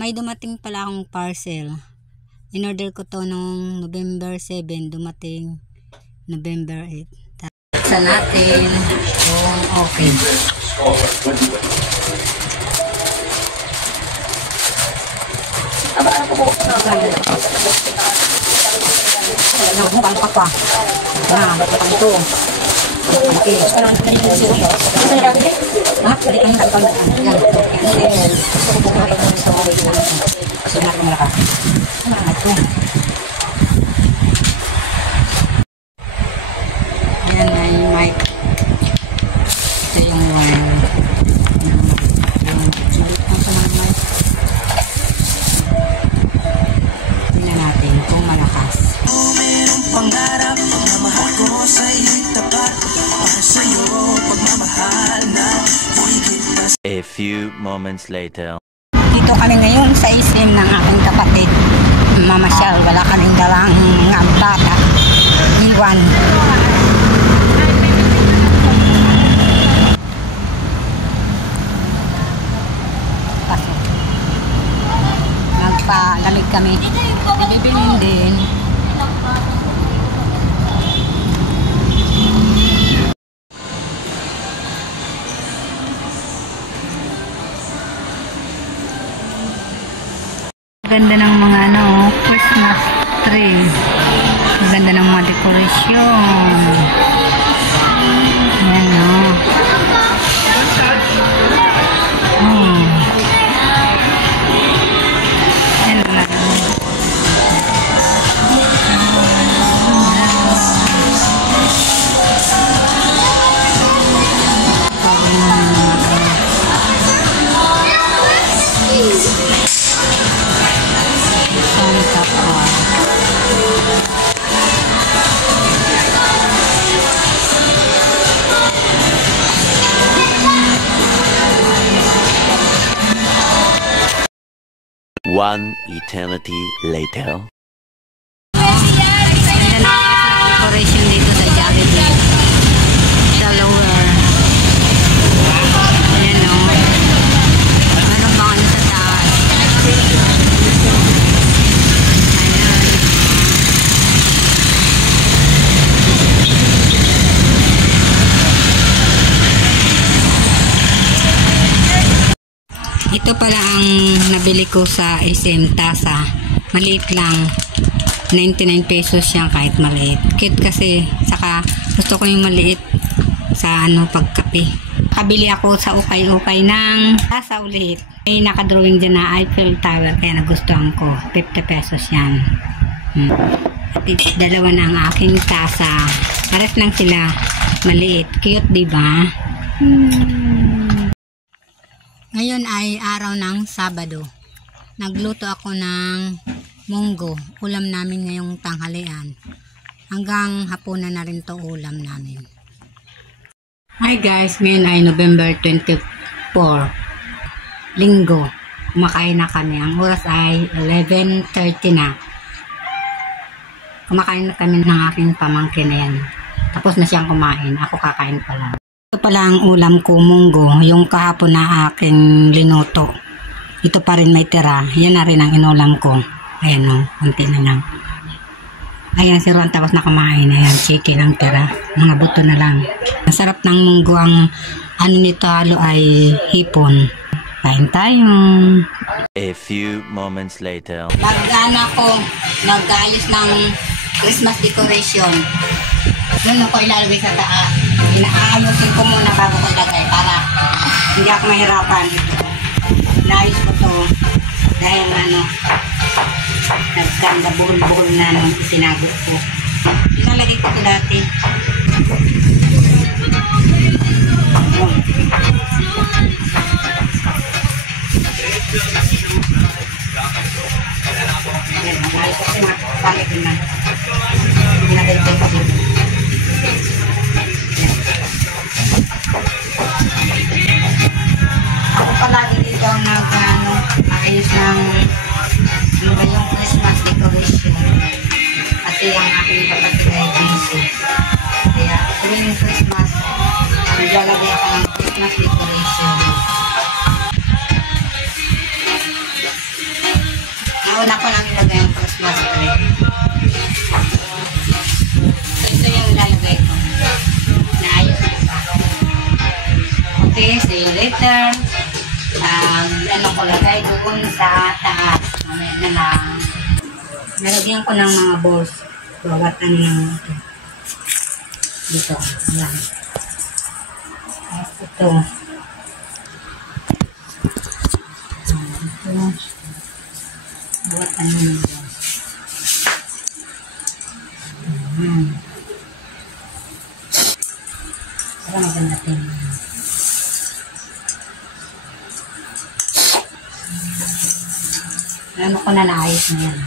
May dumating pala akong parcel. In-order ko to nung November 7, dumating November 8. Sa natin kung okay. Bukang pakwa. Bukang ito. Okay. Ha? Balik ang nakapang. Yan. Kasi natin malaka. Ayan ay mic. Ito yung wire. Tingnan natin kung malakas. Pangarap na mahal ko sa iyong tapat para sa iyo pagmamahal na higit. A few moments later. Dito kami ngayon sa SM ng aking kapatid. Mamasyal, wala kaming dalang mga bata. Iwan. Pasok. Nagpalamig kami. Bibilin din. Ganda ng mga Christmas tree. Ganda ng mga dekorasyon. Ayan One eternity later. Ayan ang decoration dito sa Jollibee. Sa lower. Ayan o. Meron bang ano sa taas? Ito pala ang nabili ko sa SM tasa. Maliit lang. 99 pesos yan kahit maliit. Cute kasi. Saka gusto ko yung maliit sa pagkape. Kabili ako sa ukay-ukay ng tasa ulit. May nakadrawing dyan na Eiffel Tower kaya nagustuhan ko. 50 pesos yan. At dalawa na ang aking tasa. Pares lang sila. Maliit. Cute, diba? Ngayon ay araw ng Sabado. Nagluto ako ng munggo. Ulam namin ngayong tanghalian. Hanggang hapunan na rin to ulam namin. Hi guys, ngayon ay November 24. Linggo. Kumakain na kami. Ang oras ay 11:30 na. Kumakain na kami ng aking pamangkin na yan. Tapos na siyang kumain. Ako kakain pa lang. Ito pala ang ulam ko, munggo. Yung kahapon na aking linuto. Ito pa rin may tira. Yan na rin ang inulam ko. Ayan o, konti na lang. Ayan si Ron tapos na kumain. Ayan, chicken ang tira. Mga buto na lang. Ang sarap ng munggo. Ang nito halo ay hipon. Kain tayo. A few moments later. Nag-ayos ng Christmas decoration. Doon ako ilalagay sa taas. Inaayusin ko muna bago ko ilagay para hindi ako mahirapan. Inayos ko to dahil nagkanda buhol-buhol na nung sinagot ko. Ilalagay ko ito dati. Inayos ko ito na. Pangit na. Inalagay ko ito. Ako palagi dito ang ayos ng yung Christmas decoration. Kasi ang aking kapatid ay busy. Kaya tuwing Christmas, naglalagay ako ng Christmas decoration. Nauna ko lang ilagay ang Christmas tree. Ito yung ilalagay ko. Naayos na pa. Okay, see you later. Ano ko lagay doon sa taas. Mamaya na lang. Nalagyan ko ng mga balls. Bawat ano ng ito. Dito. Ayan. Ito. Ito. Bawat ano ng balls. Para maganda tingnan. Ano ko na naayos na yan.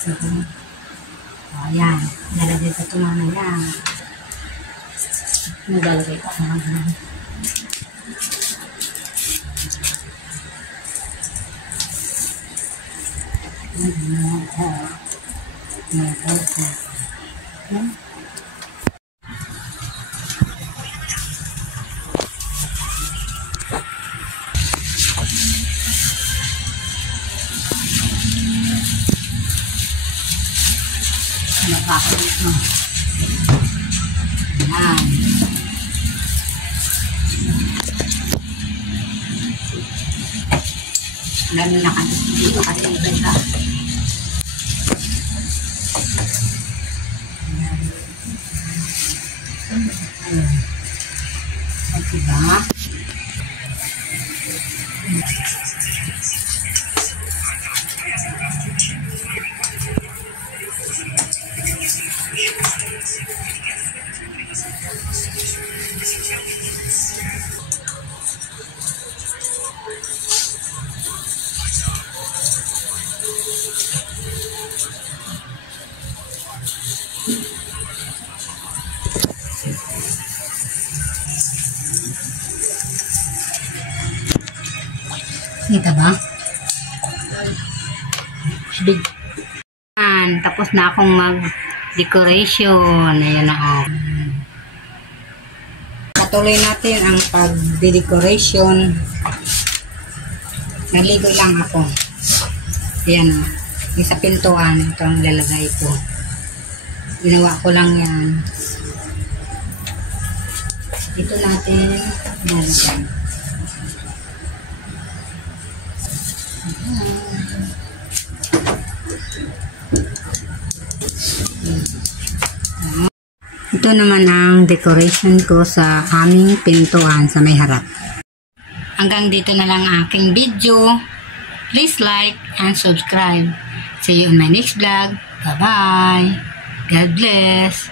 So, ayan. Nalagay ko ito mga yan. Nagalagay ko mga yan. Nakakalit mo. Ayan. Alam mo na kasi dito kasi ito ka. Ayan. At diba? Kita ba? Big. Tapos na akong mag-decoration. Ayan na ako. Patuloy natin ang pag-decoration. Naligo lang ako. Ayan o. Yung sa pintuan, ito ang lalagay ko. Ginawa ko lang yan. Dito natin lalagay. Ito naman ang decoration ko sa aming pintuan sa may harap. Hanggang dito na lang aking video. Please like and subscribe. See you on my next vlog. Bye-bye. God bless.